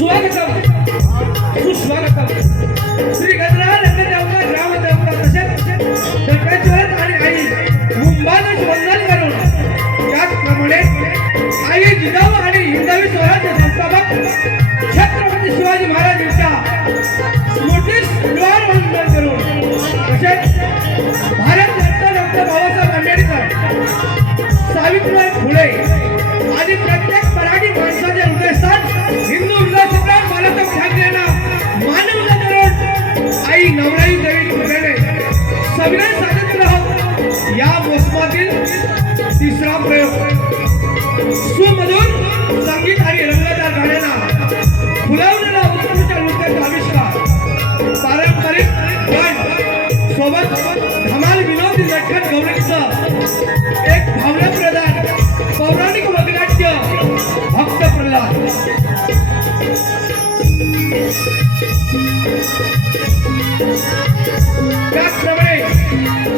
स्वागतम सुस्वागतम श्री गजरा रंगदेवता ग्रामदेवता तसेच सरकारज्योत आणि आई मुंबानं वंदन करून. त्याचप्रमाणे आई जिजाऊ आणि हिंदवी स्वराज्य संस्थापक छत्रपती शिवाजी महाराज यांच्या स्मृतीस द्वार वंदन करून. तसेच भारत रत्न डॉक्टर बाबासाहेब आंबेडकर सावित्रीबाई फुले मानवता करून आई नवराई देवी या मोसमातील तिसरा प्रयोग. सुमधुर संगीत आणि रंगदार गाण्यांना फुलवलेला नृत्याचा आविष्कार पारंपरिक गाण सोबत धमाल विनोदी लठ्ठण गौरवीचं एक भावना त्याचप्रमाणे